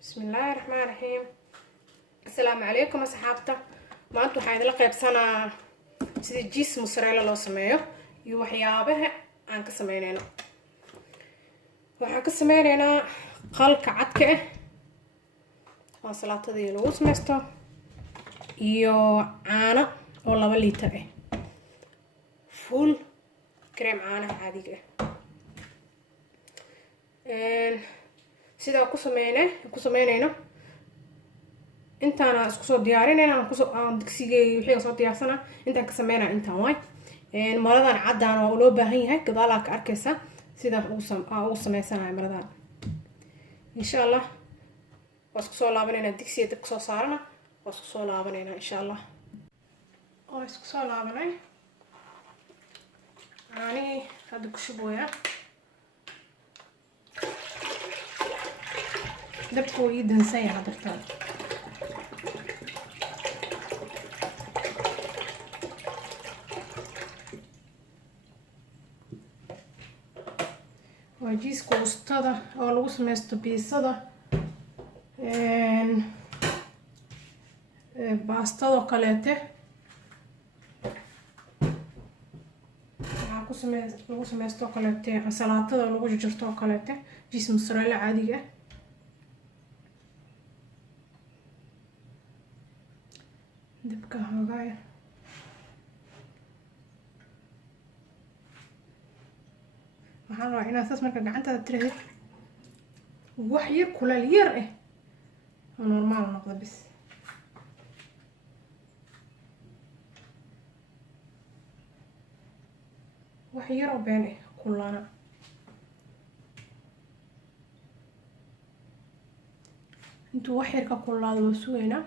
بسم الله الرحمن الرحيم. السلام عليكم أصحابتا. maanta waxaan idin qaybsanaa sida jiis mozzarella loo sameeyo iyo waxyaabaha aan ka sameynayno. waxaan ka sameynaynaa qalka cadka ah oo salaatadii lagu sameysto iyo caano oo 2 litir ah, full cream caanaha caadiga ah. sida ku sameynayno intaan isku soo diyaarinayna aan digsigay wixii soo diyaarsana intaan ka sameynaa intaan way maradan cadaan oo loo baahan yahay gadaal ka arkaysa sida uu sameysanayo maradan insha Allah. waa isku soo laabanayna digsiga dab soo saarana waa isku soo laabanayna insha Allah. oo isku soo laabanay ani hadda ku shubooya dabku ii dansan yahay dartaan. waa jiiska ustada oo lagu sameysto biisada baastada kaleete lagu sameysto kaleete salaatada lagu jarjarto kaleete jiis mozzarella caadiga ah. dabka hagaaya waxaan rabaa inaad saas marka gacantaada tirahdid wax yar kuleel yar ah oo normaal noqdo bis. wax yar oo been ah kulana intuu wax yar ka kulaado waa sugaynaa.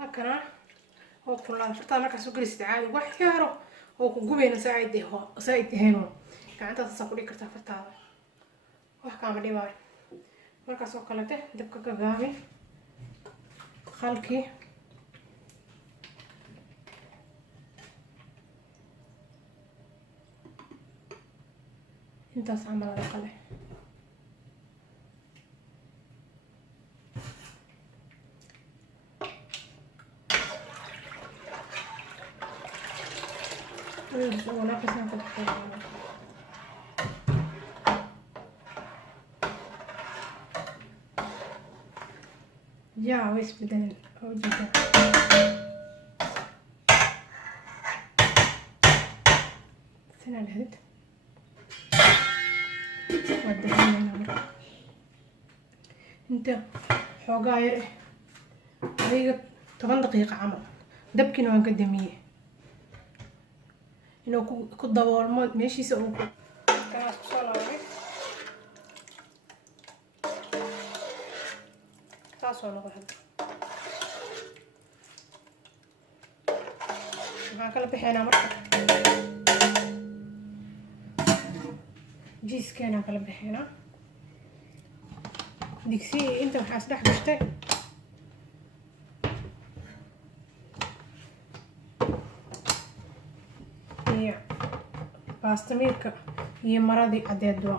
hakana oo kulaado fartaa markaa soo gelisid caadi wax yaro oo ku gubayna saaid ahayn gacantaada saa ku dhigi kartaa fartaada wax kaama dhibaayo. markaas oo kalete dabka ka gaabi khalkii intaas camal la qale ويش بدنا أوجده سنة الهد ودهنا انت حوغاير هيك 8 دقيقة عمل دبكنا ونقدميه إنه كدوار ما ماشي يسوون كاس بصلاة تاسو نقول هذا ما كلا بحنا مرة جيس كنا كلا بحنا ديكسي أنت محاس دح بشتى هي باستميرك هي مرضي عدد دوا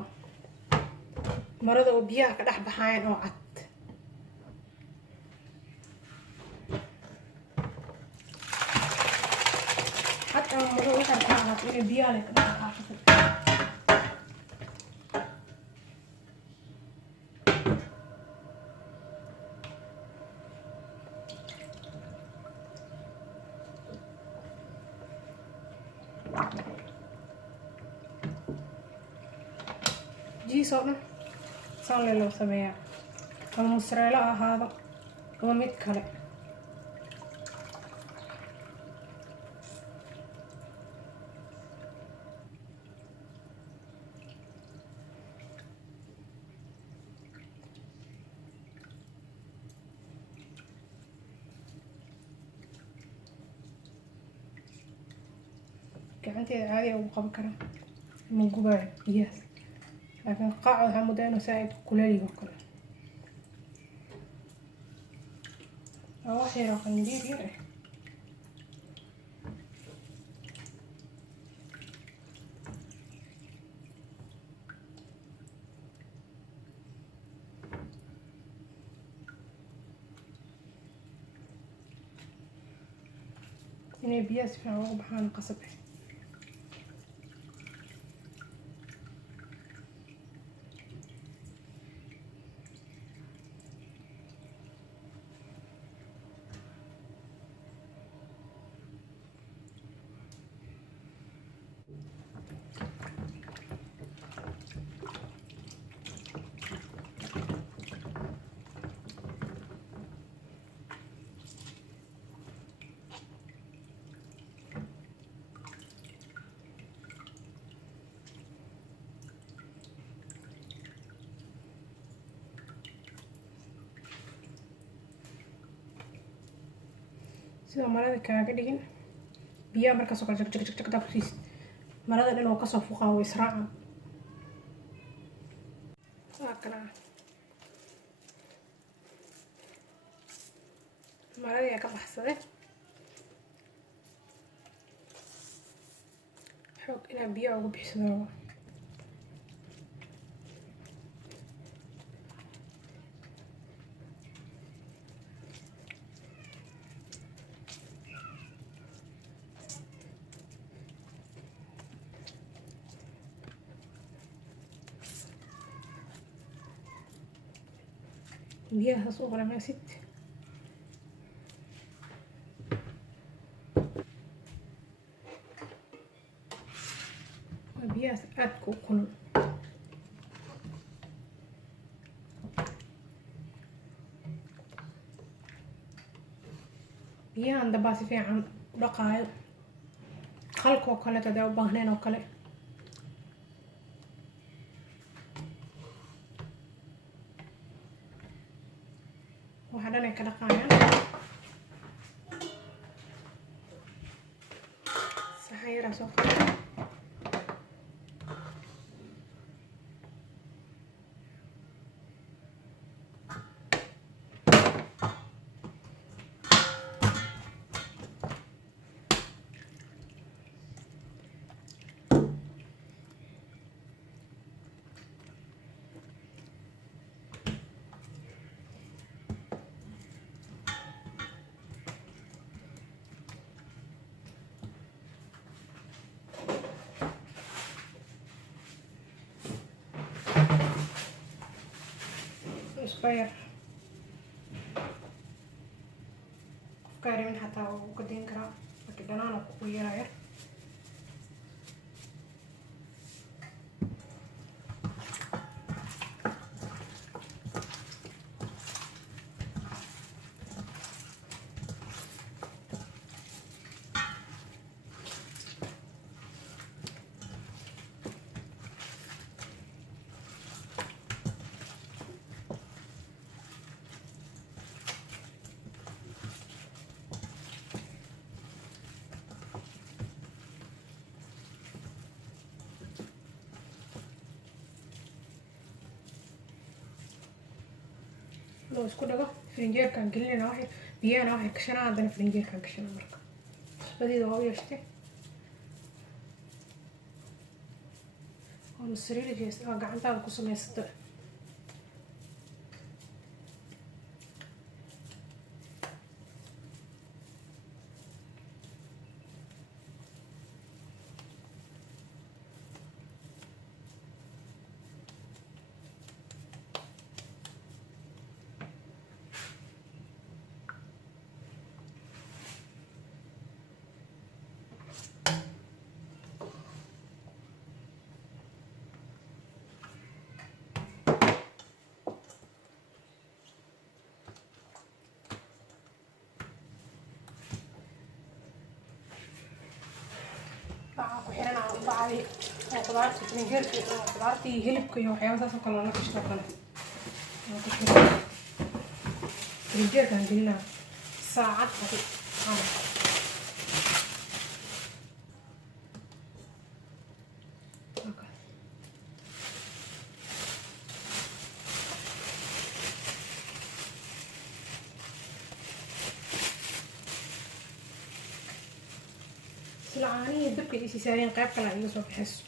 مرض وبيا كدح بحاين أو عد حتى مرض وحد كانت إلى بيا لك jiisoodhan saan le loo sameeyaa ama mozzarella ahaado ama mid kale. gacanteeda caadi ugu qaban karaa ma gubaayo biyahaas لكن قاعد حمود انه ساعد كلالي وكله اواحي راح ندير هنا inay biyaha si fiican uga baxaan qasab ah. sida marada kaaga dhigin biyaha markaas oo kale jag ku marada dhan oo kasoo fuqaa way israacan. Saakana marada ya ka baxsaday xoog inaa biyaha ugu bixisado. biyaha soo waramaysid biyahaas aad ku kulul biyahan dambaa si fiican u dhaqaayo khalka oo kale hadaa u baahneen oo kale waxa dhan ay ka dhaqaayaan. saxan yaraa soo qaado isbayar qofka yareemin xataa wuu ka dayn karaa markii dhanaan ku yeelaya. loo isku dhago firinjeerkan gelinayna waxay biyahana waxay kashanaa haddana firinjeerkan kashana marka cusbadeeda waa u yeeshtay oo masariirijees aa gacantaada ku samaysato. وحنا بعضي خضار فنجان خضارتي هلب كيو حيوان ساسو كلا لا كشتا كلا فنجان كان جينا ساعات هذه العانية دبكة إيشي سارين قيب كلا إيجا سوف يحسو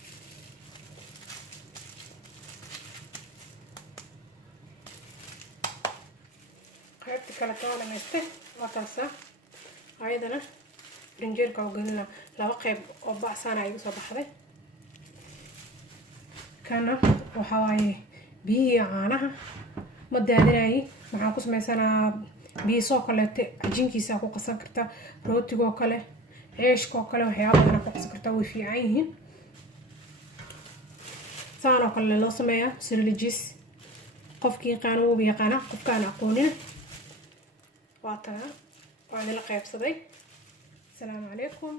قيبت كلا كوالا ميستي وكاسا أيضا فrinjeerka oo gelina laba qayb oo bacsan ay soo baxday kana waxa waaye biyo caanaha ma daadinay waxaan ku sameeysanaa biyo soo kaleete ajinkiisa ku qasan kartaa rootiga oo kale ceeshka oo kale waxyaabo badan ku qasan kartaa way fiican yihiin saan oo kale loo sameeyaa sirlijis qofkii qaan uu yaqaan qofkaan aqoonin waa taa waa la qaybsaday السلام عليكم.